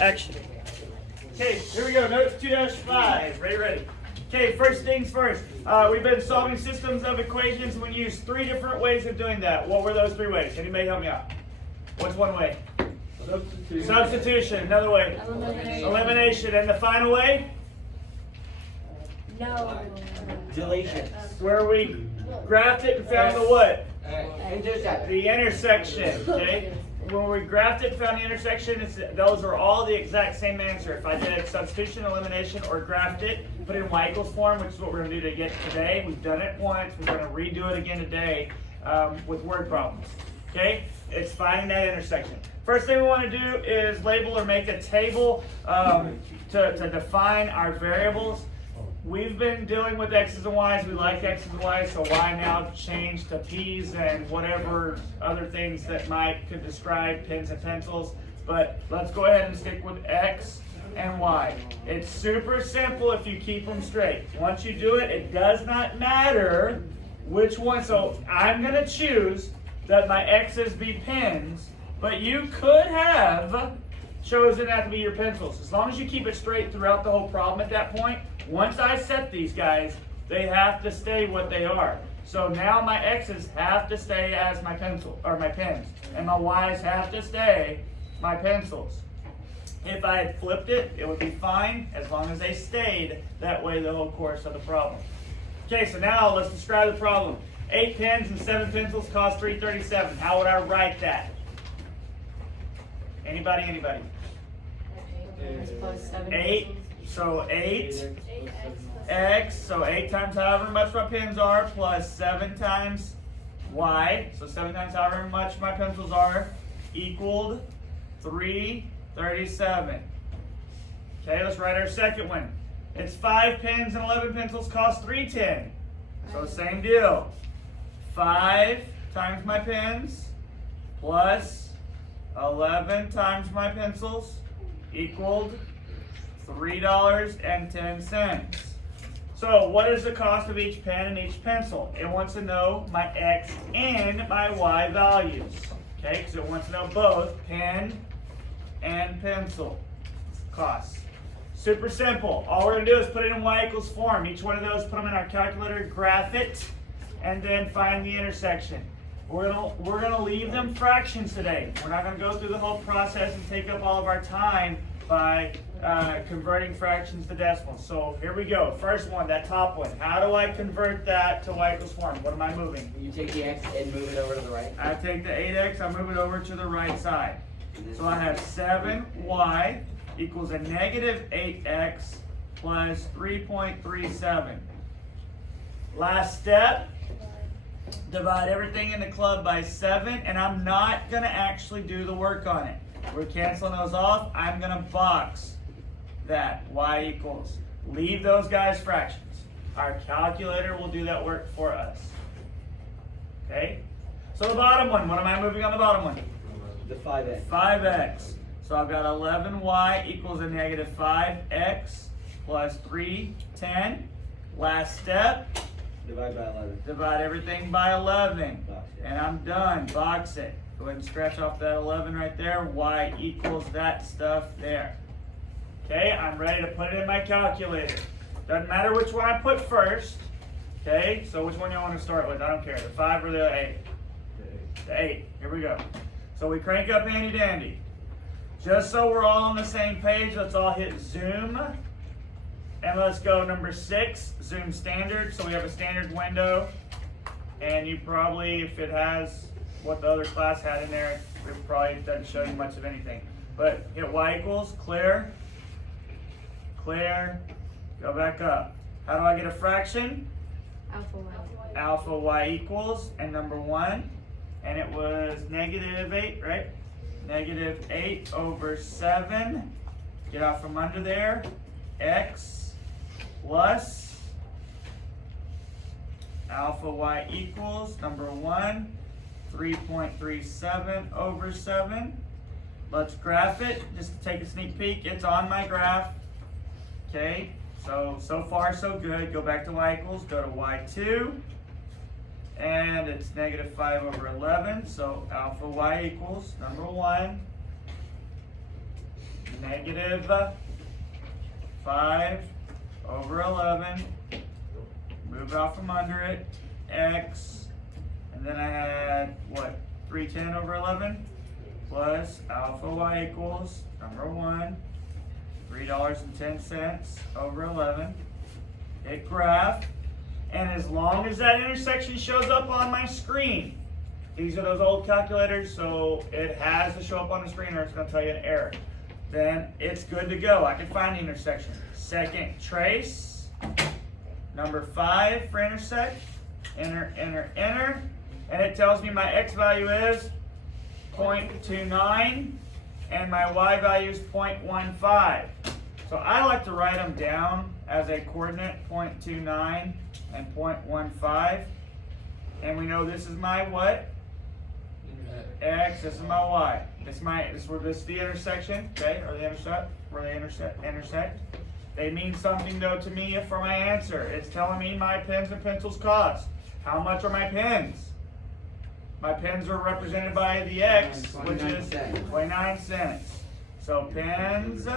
Action. Okay, here we go. Notes 2-5. Ready. Okay, first things first. We've been solving systems of equations. We use 3 different ways of doing that. What were those 3 ways? Anybody help me out? What's one way? Substitution. Another way? Elimination. And the final way? Deletion. Where we graphed it and found the what? Intersection. The intersection. Okay. When we graphed it and found the intersection, those are all the exact same answer. If I did substitution, elimination, or graphed it, put it in y equals form, which is what we're going to do to get today. We've done it once. We're going to redo it again today with word problems. Okay? It's finding that intersection. First thing we want to do is label or make a table to define our variables. We've been dealing with x's and y's. We like x's and y's, so why now change to p's and whatever other things that could describe pens and pencils. But let's go ahead and stick with x and y. It's super simple if you keep them straight. Once you do it, it does not matter which one. So I'm going to choose that my x's be pens, but you could have chosen that to be your pencils. As long as you keep it straight throughout the whole problem at that point. Once I set these guys, they have to stay what they are. So now my x's have to stay as my pencil or my pens, and my y's have to stay my pencils. If I had flipped it, it would be fine as long as they stayed that way the whole course of the problem. Okay, so now let's describe the problem. 8 pens and 7 pencils cost $3.37. How would I write that? Anybody? 8. So 8x, so 8 times however much my pens are, plus 7 times y, so 7 times however much my pencils are, equaled 337. Okay, let's write our second one. It's 5 pens and 11 pencils cost $3.10. So same deal. 5 times my pens plus 11 times my pencils equaled $3.10. So what is the cost of each pen and each pencil? It wants to know my x and my y values. Okay, because it wants to know both pen and pencil costs. Super simple. All we're going to do is put it in y equals form. Each one of those, put them in our calculator, graph it, and then find the intersection. We're gonna leave them fractions today. We're not going to go through the whole process and take up all of our time by converting fractions to decimals. So here we go. First one, that top one. How do I convert that to y equals form? What am I moving? You take the x and move it over to the right. I take the 8x, I move it over to the right side. So I have 7y equals a negative 8x plus 3.37. Last step, divide everything in the club by 7, and I'm not going to actually do the work on it. We're canceling those off. I'm going to box that y equals. Leave those guys fractions. Our calculator will do that work for us. Okay? So the bottom one, what am I moving on the bottom one? The 5x. 5x. So I've got 11y equals a negative 5x plus 310. Last step. Divide by 11. Divide everything by 11. Box it. And I'm done. Box it. Go ahead and scratch off that 11 right there. Y equals that stuff there. Okay, I'm ready to put it in my calculator. Doesn't matter which one I put first. Okay, so which one you want to start with? I don't care. The 5 or the 8? The 8. Here we go. So we crank up handy dandy. Just so we're all on the same page, let's all hit zoom. And let's go number 6, zoom standard. So we have a standard window. And you probably, if it has what the other class had in there, it probably doesn't show you much of anything. But hit y equals, clear, clear, go back up. How do I get a fraction? Alpha y. Alpha y equals, and number 1, and it was negative 8, right? Negative 8 over 7, get out from under there, x plus alpha y equals, number 1, 3.37 over 7. Let's graph it, just to take a sneak peek. It's on my graph. Okay, so far so good. Go back to y equals, go to y2. And it's negative 5 over 11. So alpha y equals, number 1, negative 5 over 11, move it off from under it, x, and then I had, what, 310 over 11, plus alpha y equals, number 1, $3.10 over 11, hit graph, and as long as that intersection shows up on my screen, these are those old calculators, so it has to show up on the screen or it's going to tell you an error. Then it's good to go. I can find the intersection. Second trace, number 5 for intersect, enter, enter, enter, and it tells me my x value is 0.29 and my y value is 0.15. So I like to write them down as a coordinate, 0.29 and 0.15. And we know this is my what? X, this is my y. This is the intersection, okay, or the intersect, where they intersect. They mean something though to me for my answer. It's telling me my pens and pencils cost. How much are my pens? My pens are represented by the X, which is 29 cents. So pens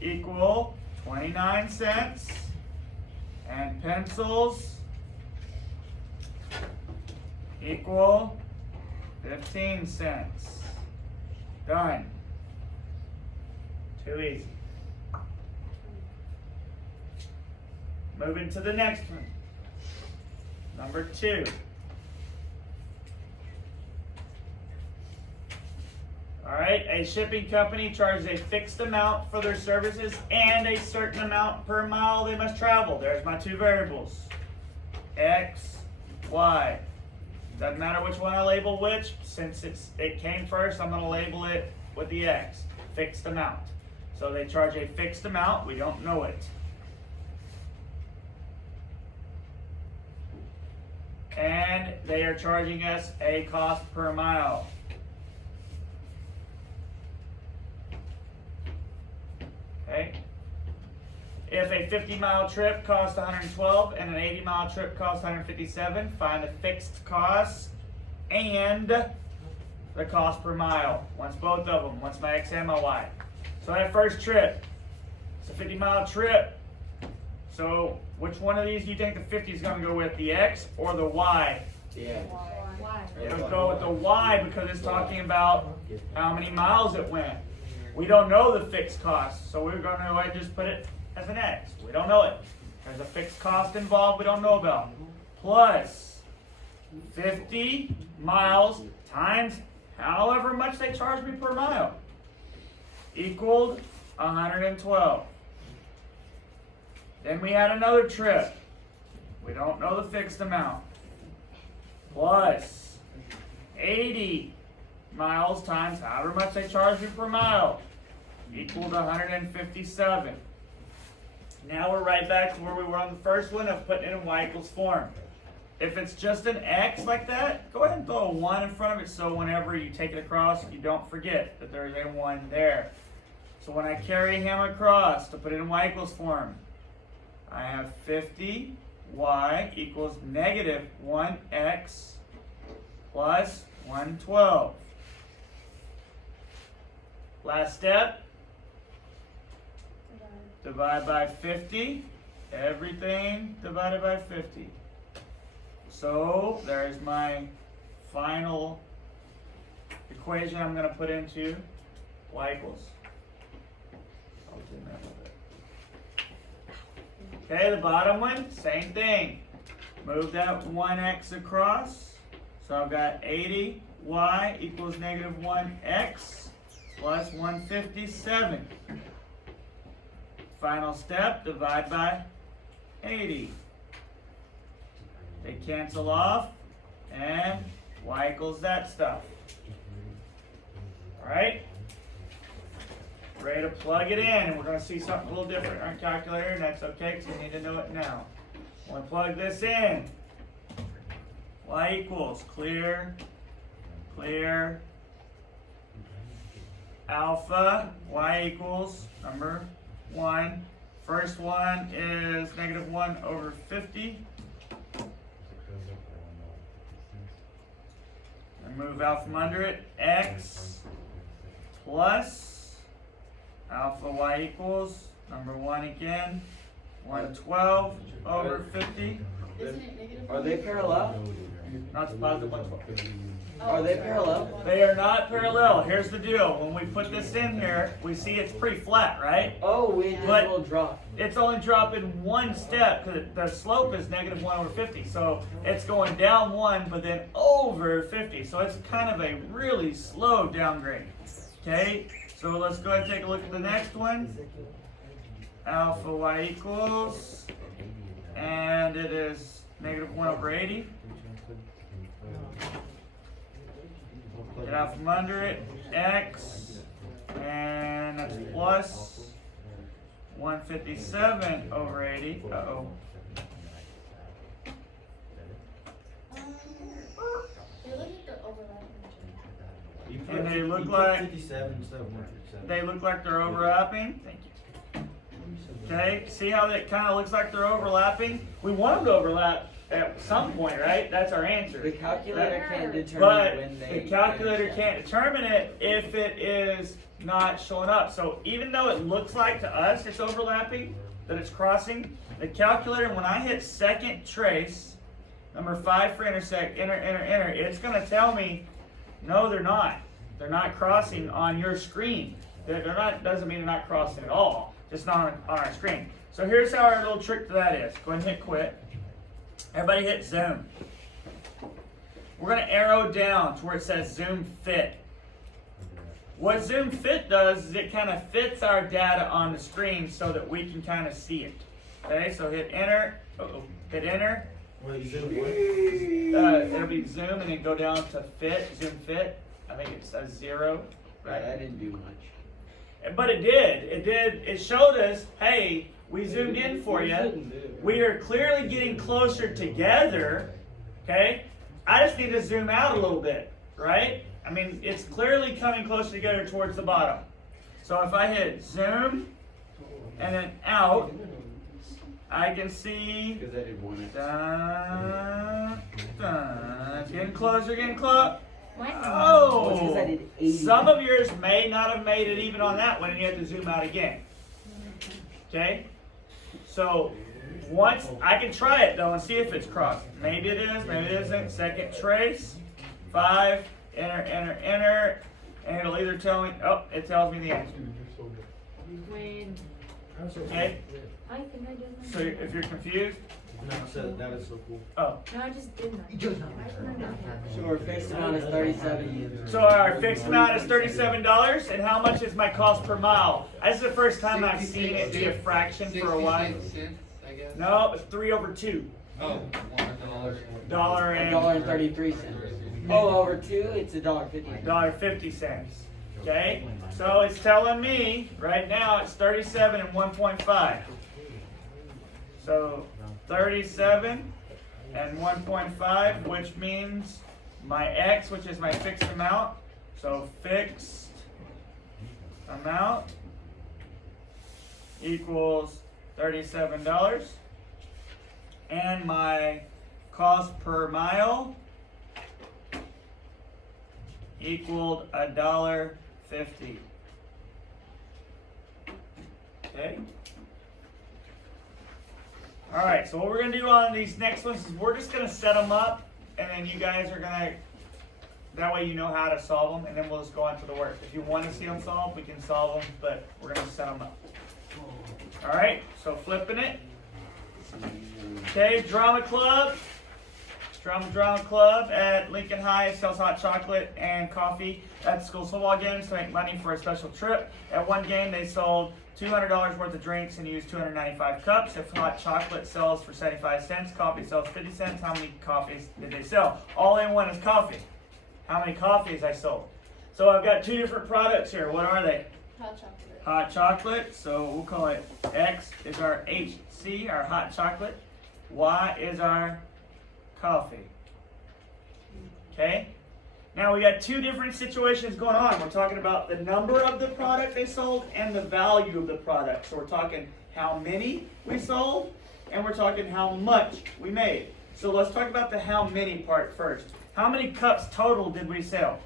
equal 29 cents, and pencils equal 15 cents. Done. Too easy. Moving to the next one. Number 2. Alright, a shipping company charges a fixed amount for their services and a certain amount per mile they must travel. There's my 2 variables. X, Y. Doesn't matter which one I label which, since it came first, I'm going to label it with the X. Fixed amount. So they charge a fixed amount, we don't know it. And they are charging us a cost per mile. Okay. If a 50-mile trip costs 112 and an 80-mile trip costs 157, find the fixed cost and the cost per mile. Once both of them, once my X and my Y. So that first trip, it's a 50-mile trip. So which one of these do you think the 50 is going to go with, the X or the Y? Yeah. It'll go with the Y because it's talking about how many miles it went. We don't know the fixed cost, so we're going to go ahead and just put it as an X. We don't know it. There's a fixed cost involved we don't know about. Plus 50 miles times however much they charge me per mile equaled 112. Then we had another trip. We don't know the fixed amount. Plus 80 miles times however much they charge me per mile equaled 157. Now we're right back to where we were on the first one of putting it in y equals form. If it's just an X like that, go ahead and throw a 1 in front of it so whenever you take it across, you don't forget that there's a 1 there. So when I carry him across to put it in y equals form, I have 50y equals negative 1x plus 112. Last step, divide by 50, everything divided by 50. So there's my final equation I'm going to put into y equals. I'll zoom in a little bit. Okay, the bottom one, same thing. Move that 1x across. So I've got 80y equals negative 1x plus 157. Final step, divide by 80. They cancel off, and y equals that stuff. Alright? Ready to plug it in, and we're going to see something a little different on our calculator, and that's okay because you need to know it now. When we plug this in, y equals clear, clear, alpha, y equals number 1. First one is negative 1 over 50. And move out from under it. X plus Alpha y equals, number 1 again, 112 over 50. Isn't it negative? Are they parallel? Not the positive 112. Are they parallel? They are not parallel. Here's the deal. When we put this in here, we see it's pretty flat, right? Oh, it just But- will drop. It's only dropping one step because the slope is negative 1 over 50. So it's going down 1, but then over 50. So it's kind of a really slow downgrade. Okay, so let's go ahead and take a look at the next one. Alpha y equals, and it is negative 1 over 80. Get out from under it, x, and that's plus 157 over 80. Uh-oh. They look like they're overlapping. And they look like 57 instead of 157. they look like they're overlapping. Thank you. Okay, see how that kind of looks like they're overlapping? We want them to overlap at some point, right? That's our answer. The calculator can't determine But when they. the calculator can't determine it if it is not showing up. So even though it looks like to us it's overlapping, that it's crossing, the calculator, when I hit second trace, number 5 for intersect, enter, it's gonna tell me, no, they're not. They're not crossing on your screen. They're not, doesn't mean they're not crossing at all, just not on our screen. So here's how our little trick to that is. Go ahead and hit quit. Everybody hit zoom. We're gonna arrow down to where it says zoom fit. What zoom fit does is it kind of fits our data on the screen so that we can kind of see it. Okay, so hit enter, hit enter. Well, you zoomed what? It'll be zoom and then go down to fit, zoom fit. I think it says 0, Right, I right? didn't do much. But it showed us, hey, we zoomed in for you. We are clearly getting closer together, okay? I just need to zoom out a little bit, right? I mean, it's clearly coming closer together towards the bottom. So if I hit zoom and then out, I can see, Because I did one. dun, dun, it's getting closer, getting close. Well, it's 'cause I Oh, did 80. some of yours may not have made it even on that one, and you have to zoom out again. Okay? So, once, I can try it though and see if it's crossed. Maybe it is, maybe it isn't. Second trace, 5, enter, and it'll either tell me, oh, it tells me the answer. Wait. Okay? I think I did mine. So if you're confused, No, I said that is so cool. oh. No, I just did mine. So our fixed amount is 37. So our fixed amount is $37, and how much is my cost per mile? This is the first time I've seen it be a fraction for a while. 66 cents, I guess. No, it's 3 over 2. Oh, $1. Dollar $1.33. Oh, over 2, it's $1.50. $1.50. Okay? So it's telling me right now it's 37 and 1.5. So 37 and 1.5, which means my X, which is my fixed amount. So fixed amount equals $37. And my cost per mile equaled $1.50. Okay. All right. So what we're gonna do on these next ones is we're just gonna set them up, and then you guys are gonna. That way you know how to solve them, and then we'll just go on to the work. If you want to see them solved, we can solve them, but we're gonna set them up. All right. So flipping it. Okay, Drama Club. Drama Club at Lincoln High sells hot chocolate and coffee at school football games to make money for a special trip. At one game, they sold $200 worth of drinks and used 295 cups. If hot chocolate sells for 75 cents, coffee sells 50 cents. How many coffees did they sell? All they want is coffee. How many coffees I sold? So I've got 2 different products here. What are they? Hot chocolate. Hot chocolate, so we'll call it X is our HC, our hot chocolate. Y is our coffee. Okay? Now we got 2 different situations going on. We're talking about the number of the product they sold and the value of the product. So we're talking how many we sold and we're talking how much we made. So let's talk about the how many part first. How many cups total did we sell?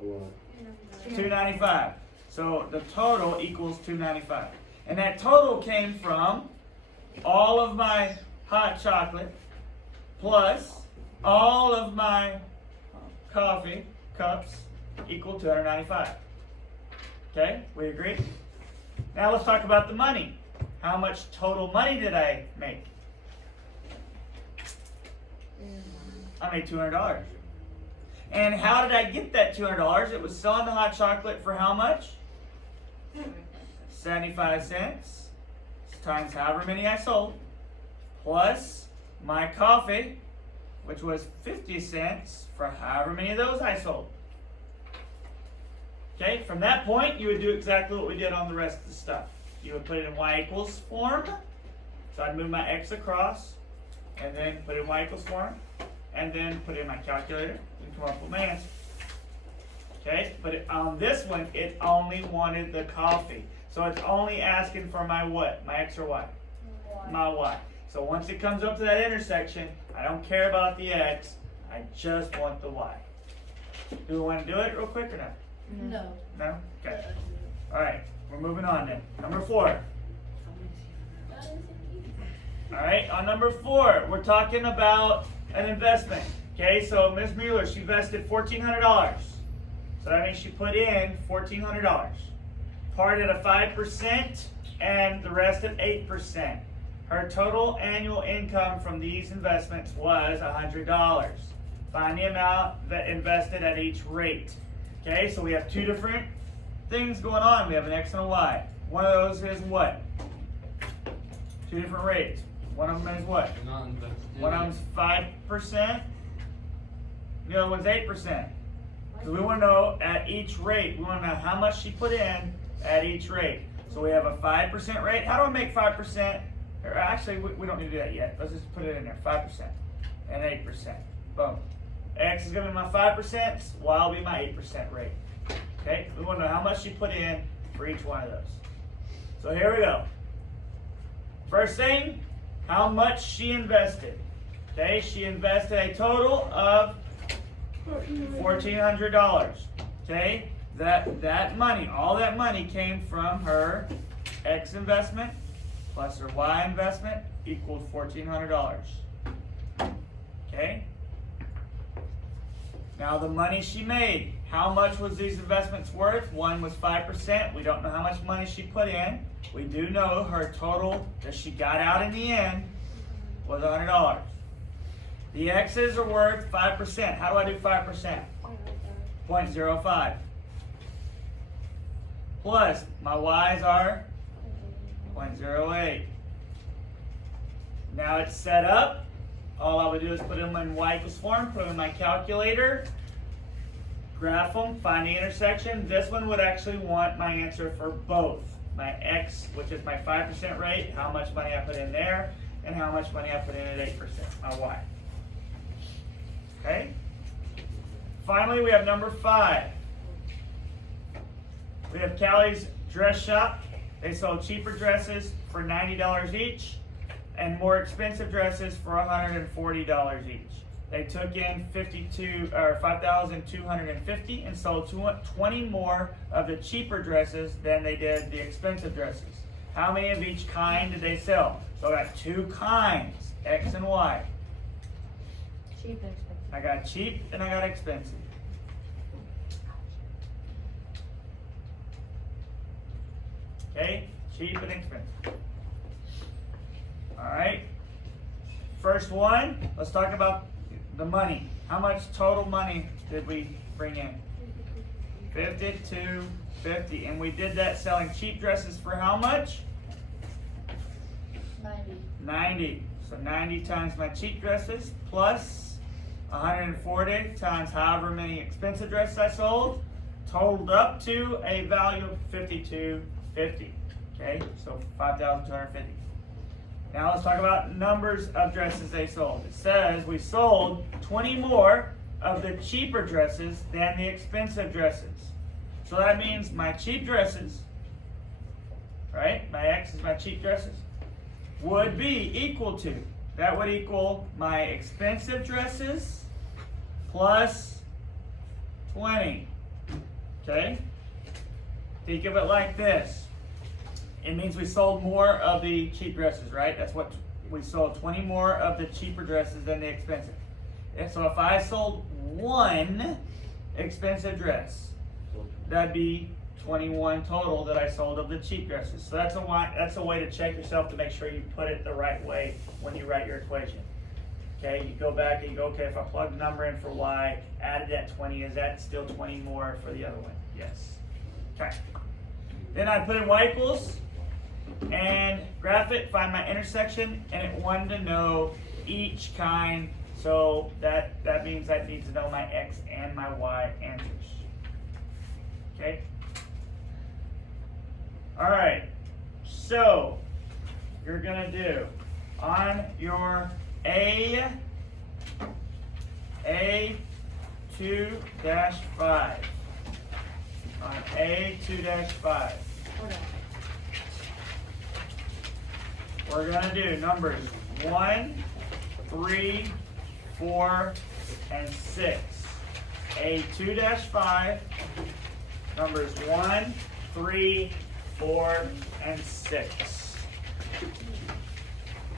295. So the total equals $2.95. And that total came from all of my hot chocolate plus all of my coffee cups equal $295. Okay, we agree? Now let's talk about the money. How much total money did I make? I made $200. And how did I get that $200? It was selling the hot chocolate for how much? 75 cents times however many I sold, plus my coffee, which was 50 cents for however many of those I sold. Okay, from that point, you would do exactly what we did on the rest of the stuff. You would put it in y equals form. So I'd move my x across, and then put it in y equals form, and then put it in my calculator, and come up with my answer. Okay, but on this one, it only wanted the coffee. So it's only asking for my what? My x or y? My y. So once it comes up to that intersection, I don't care about the x, I just want the y. Do we want to do it real quick or not? No. No? Okay. Alright, we're moving on then. Number 4. Alright, on number 4, we're talking about an investment. Okay, so Ms. Mueller, she invested $1,400. So that means she put in $1,400. Part at a 5% and the rest at 8%. Her total annual income from these investments was $100. Find the amount that invested at each rate. Okay, so we have two different things going on. We have an X and a Y. One of those is what? Two different rates. One of them is what? One of them's 5%. The other one's 8%. So we want to know at each rate. We want to know how much she put in at each rate. So we have a 5% rate. How do I make 5%? Or actually, we don't need to do that yet. Let's just put it in there. 5% and 8%. Boom. X is going to be my 5%. Y will be my 8% rate. Okay? We want to know how much she put in for each one of those. So here we go. First thing, how much she invested. Okay? She invested a total of $1,400. Okay? That money, all that money came from her X investment plus her Y investment equals $1,400. Okay? Now the money she made, how much was these investments worth? One was 5%. We don't know how much money she put in. We do know her total that she got out in the end was $100. The X's are worth 5%. How do I do 5%? 0.05. Plus, my Y's are 0.08. Now it's set up. All I would do is put them in y equals form, put them in my calculator, graph them, find the intersection. This one would actually want my answer for both. My X, which is my 5% rate, how much money I put in there, and how much money I put in at 8%, my Y. Okay? Finally, we have number 5. We have Callie's Dress Shop. They sold cheaper dresses for $90 each and more expensive dresses for $140 each. They took in $5,250 and sold 20 more of the cheaper dresses than they did the expensive dresses. How many of each kind did they sell? So I got two kinds, X and Y. Cheap and expensive. I got cheap and I got expensive. Okay, cheap and expensive. Alright, first one, let's talk about the money. How much total money did we bring in? $52.50, and we did that selling cheap dresses for how much? 90. So 90 times my cheap dresses plus 140 times however many expensive dresses I sold, totaled up to a value of $52.50. Okay, so $5,250. Now let's talk about numbers of dresses they sold. It says we sold 20 more of the cheaper dresses than the expensive dresses. So that means my cheap dresses, right? My X is my cheap dresses, would be equal to, that would equal my expensive dresses plus 20. Okay? think of it like this. It means we sold more of the cheap dresses, right? That's what we sold, 20 more of the cheaper dresses than the expensive. And so if I sold one expensive dress, that'd be 21 total that I sold of the cheap dresses. So that's a way to check yourself to make sure you put it the right way when you write your equation. Okay, you go back and you go, okay, if I plug the number in for Y, added that 20, is that still 20 more for the other one? Yes. Okay. Then I put in Y equals and graph it, find my intersection, and it wanted to know each kind, so that means I need to know my X and my Y answers. Okay? Alright, so you're gonna do on your A2-5. On A2-5. Hold on. We're gonna do numbers 1, 3, 4, and 6. A2-5, numbers 1, 3, 4, and 6.